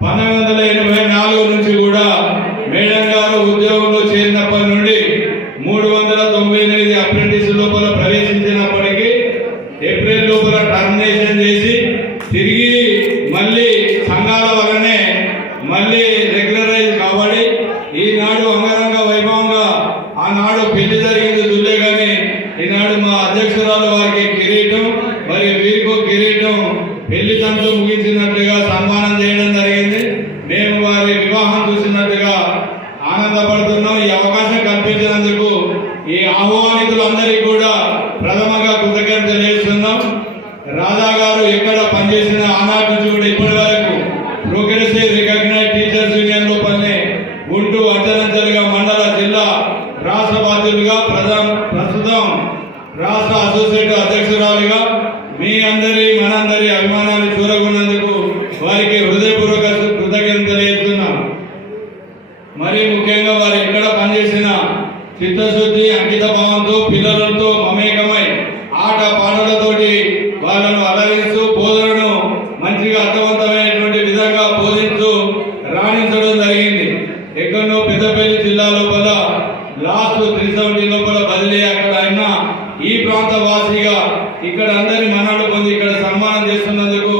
పంతొమ్మిది వందల ఎనభై నాలుగు నుంచి కూడా మేడం గారు ఉద్యోగంలో చేరినప్పటి నుండి మూడు వందల తొంభై ఎనిమిది అప్రెంటిస్ లోపల ప్రవేశించినప్పటికీ ఏప్రిల్ లోపల టర్మినేషన్ చేసి తిరిగి మళ్ళీ సంఘాల వలనే మళ్ళీ రెగ్యులరైజ్ కాబడి ఈనాడు అంగరంగ వైభవంగా ఆనాడు పెళ్ళి జరిగింది దుల్లే కానీ ఈనాడు మా అధ్యక్షురాలు వారికి కిరీటం మరి వీరికు కిరీటం పెళ్ళి తంతు ముగించినట్లుగా సన్మానం చేయడం జరిగింది. మేము వారి వివాహం చూసినట్టుగా ఆనందపడుతున్నాం. ఈ అవకాశం కల్పించినందుకు ఈ ఆహ్వానితులందరికీ కూడా ప్రథమంగా కృతజ్ఞత తెలియజేస్తున్నాం రాధా గారు ఎక్కడ మరి ముఖ్యంగా వారు ఎక్కడ పనిచేసిన చిత్తశుద్ధి అంకిత భావంతో పిల్లలతో మమేకమై ఆట పాటలతోటి వాళ్ళను అలరిస్తూ బోధనను మంచిగా అర్థవంతమైనటువంటి విధంగా బోధిస్తూ రాణించడం జరిగింది. ఎక్కడో పెద్దపల్లి జిల్లా లోపల లాస్ట్ త్రీ సెవెంటీ లోపల బదిలీ అక్కడ అయినా ఈ ప్రాంత వాసిగా ఇక్కడ అందరి మన్నాడు పొంది ఇక్కడ సన్మానం చేస్తున్నందుకు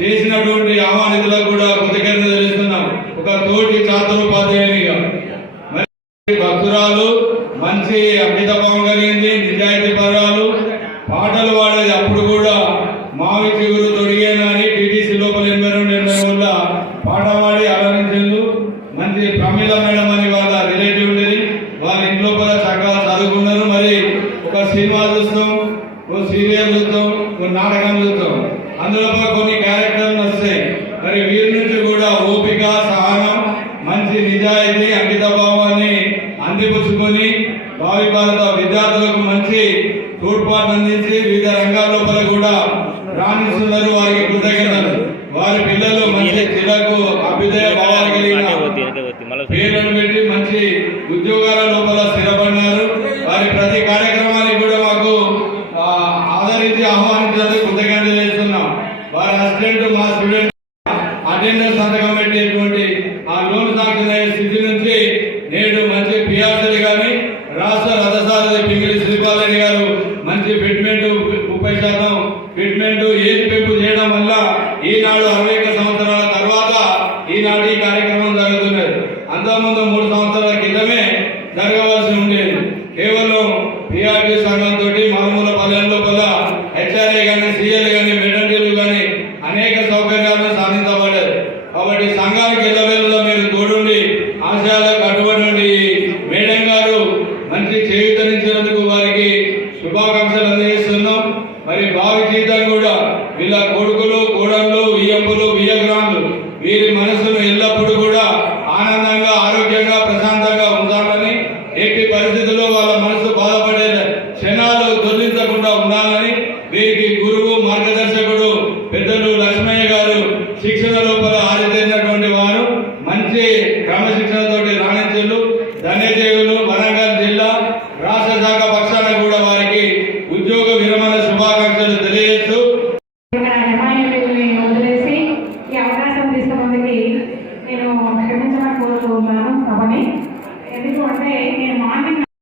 చేసినటువంటి ఆహ్వానితులకు కూడా కృతజ్ఞత తెలుస్తున్నాం. ఒక తోటి చాతురోపాధ్యాయునిగా భక్తురాలు మంచి అమిత భావం కలిగింది నిజాయితీ పరాలు పాటలు పాడేది అప్పుడు కూడా మావి చిగురు తొడిగాను అని టీటీసీ లోపల ఎనభై రెండు ఎనభై వల్ల పాట పాడి అలరించిండు మంచి ప్రమిళ మేడం అని వాళ్ళ రిలేటివ్ ఉండేది. వాళ్ళ ఇంట్లో కూడా చక్కగా చదువుకున్నారు. మరి ఒక సినిమా చూస్తాం ఓ సీరియల్ చూస్తాం ఓ నాటకం చూస్తాం. అందులో కూడా కొన్ని అందిపుచ్చుకొని భావి భారత విద్యార్థులకు మంచి తోడ్పాటు అందించి వివిధ రంగాల లోపల కూడా రాణిస్తున్నారు. వారికి కృతజ్ఞతలు. వారి పిల్లలు మంచి చిలకు అభ్యుదయ భావాలు కలిగిన పేర్లను పెట్టి మంచి ఉద్యోగాల లోపల స్థిరపడినారు. వారి ప్రతి కార్యక్రమానికి కూడా మాకు ఆదరించి ఆహ్వానించినందుకు కృతజ్ఞతలు చేస్తున్నాం వారి అసిస్టెంట్ మా స్టూడెంట్ అటెండెన్స్ సంతకం పెట్టేటువంటి ఆ లోన్ అయ్యే స్థితి నుంచి నేడు మంచి పిఆర్సీలు చేయడం వల్ల ఈనాడు అరవై ఒక్క సంవత్సరాల తర్వాత ఈనాడు ఈ కార్యక్రమం జరుగుతున్నది అంతకుముందు మూడు సంవత్సరాల క్రితమే జరగవలసి ఉండేది. కేవలం పిఆర్టీ సంఘం మామూలు పల్లెల లోపల హెచ్ఆర్ఏ కానీ సిఎల్ కానీ మెడంటీలు కానీ అనేక సౌకర్యాలను సాధించబడ్డారు కాబట్టి సంఘానికి ఎల్లవేళలో మీరు తోడుండి ఆశయాలకు కట్టుబడి ఉండి మేడం గారు మంచి చేయుతనిచ్చినందుకు వారికి శుభాకాంక్షలు అందజేస్తున్నాం మరి భావి జీతం కూడా వీళ్ళ కొడుకులు కోడళ్ళు వియ్యంపులు వియ్యగ్రాములు వీరి మనసును ఎల్లప్పుడూ కూడా ఆనందంగా ఆరోగ్యంగా ప్రశాంతంగా ఉండాలని ఎట్టి పరిస్థితుల్లో వాళ్ళ మనసు బాధపడే క్షణాలు దొరించకుండా ఉండాలని వీరికి గురువు మార్గదర్శకుడు పెద్దలు లక్ష్మయ్య గారు శిక్షణ లోపల ఆరితేరినటువంటి వారు మంచి క్రమశిక్షణతోటి రాణించులు ధన్యదేవులు వరంగల్ జిల్లా రాష్ట్ర శాఖ పక్షాన కూడా వారికి ఉద్యోగ విరమణ శుభాకాంక్షలు తెలియజేస్తూ నేను క్షమించమని కోరుతున్నాను తెలుసుకుంటే నేను మార్నింగ్